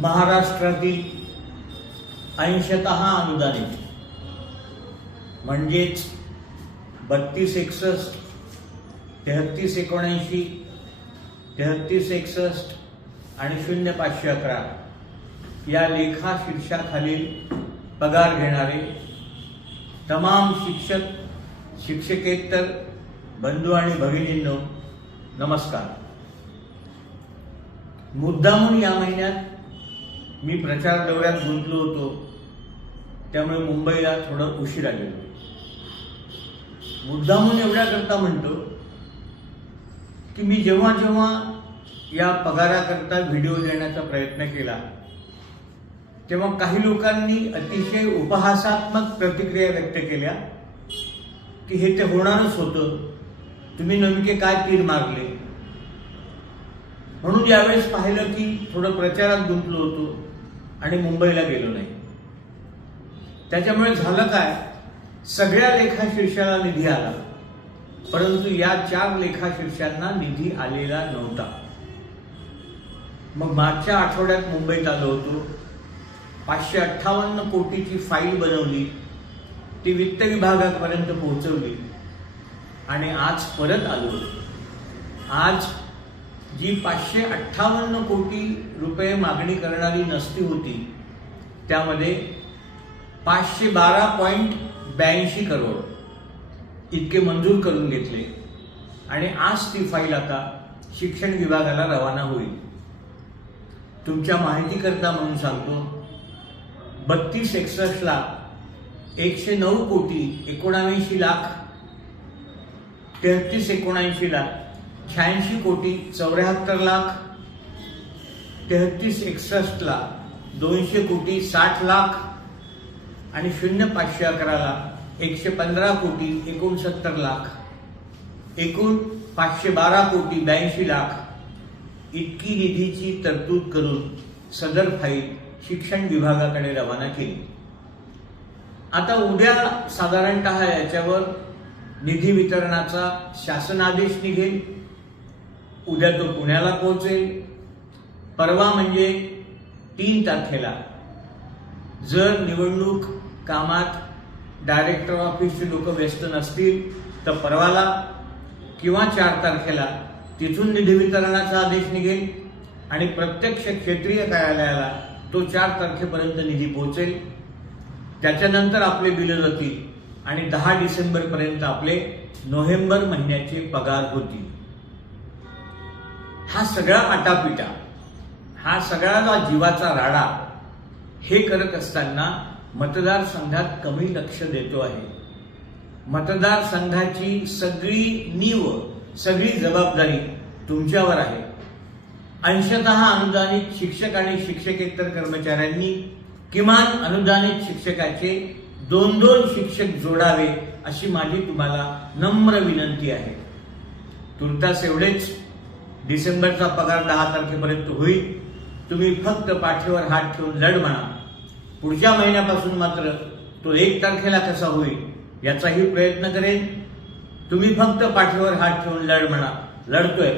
महाराष्ट्रातील 80% अनुदानित म्हणजेच 3261, 3379, 3361 आणि 0511 या लेखा शीर्षाखालील पगार घेणारे तमाम शिक्षक शिक्षकेतर बंधू आणि भगिनींनो नमस्कार। मुद्दामून या महिन्यात मी प्रचार दौऱ्यात गुंतलो होतो, त्यामुळे मुंबईला थोडं उशिरा गेलो। मुद्दामून एवढ्या करता म्हणतो की मी जेव्हा जेव्हा या पगाराकरता व्हिडिओ देण्याचा प्रयत्न केला तेव्हा काही लोकांनी अतिशय उपहासात्मक प्रतिक्रिया व्यक्त केल्या की हे ते होणारच होतं, तुम्ही नेमके काय तीर मारले। म्हणून यावेळेस पाहिलं की थोडं प्रचारात गुंतलो होतो आणि मुंबईला गेलो नाही। त्याच्यामुळे झालं काय, सगळ्या लेखा शीर्षाला निधी आला, परंतु या 4 लेखा शीर्षांना निधी आलेला नव्हता। मग मागच्या आठवड्यात मुंबईत आलो होतो, 558 कोटीची फाईल बनवली, ती वित्त विभागापर्यंत पोहोचवली आणि आज परत आलो। आज जी 558 कोटी रुपये मागणी करणारी नसती होती त्यामध्ये 512.82 करोड इतके मंजूर करून घेतले आणि आज ती फाईल आता शिक्षण विभागाला रवाना होईल। तुमच्या माहितीकरता म्हणून सांगतो, 3261 ला 109 कोटी 79 लाख, 3379 ला 86 कोटी 74 लाख, 3361 ला 200 कोटी 60 लाख आणि 0511 ला 115 कोटी 69 लाख, एकूण 512 कोटी 82 लाख इतकी निधीची तरतूद करून सदर फाईल शिक्षण विभागाकडे रवाना केली। आता उद्या साधारणतः याच्यावर निधी वितरणाचा शासनादेश निघेल, उद्या तो पुण्याला पोहोचेल। परवा म्हणजे 3 तारखेला जर निवडणूक कामात डायरेक्टर ऑफिसचे लोक व्यस्त नसतील तर परवाला किंवा 4 तारखेला तिथून निधी वितरणाचा आदेश निघेल आणि प्रत्यक्ष क्षेत्रीय कार्यालयाला तो 4 तारखेपर्यंत निधी पोहोचेल। त्याच्यानंतर आपले बिल जातील आणि 10 डिसेंबर पर्यंत आपले नोव्हेंबर महिन्याचे पगार होतील। हा सगळा आटापिटा, हा सगळा जीवाचा राडा हे करत असताना मतदारसंघात कमी लक्ष देतो आहे। मतदारसंघाची सगळी नीव, सगळी जबाबदारी तुमच्यावर आहे। 80% अनुदानित शिक्षक आणि शिक्षकेतर कर्मचाऱ्यांनी किमान अनुदानित शिक्षकाचे 2-2 शिक्षक जोडावे अशी माझी तुम्हाला नम्र विनंती आहे। तुर्तास एवढेच, डिसेंबरचा पगार 10 तारखेपर्यंत होईल। तुम्ही फक्त पाठीवर हात ठेवून लढ म्हणा। पुढच्या महिन्यापासून मात्र तो 1 तारखेला कसा होईल याचाही प्रयत्न करेन। तुम्ही फक्त पाठीवर हात ठेवून लढ म्हणा। लढतोय।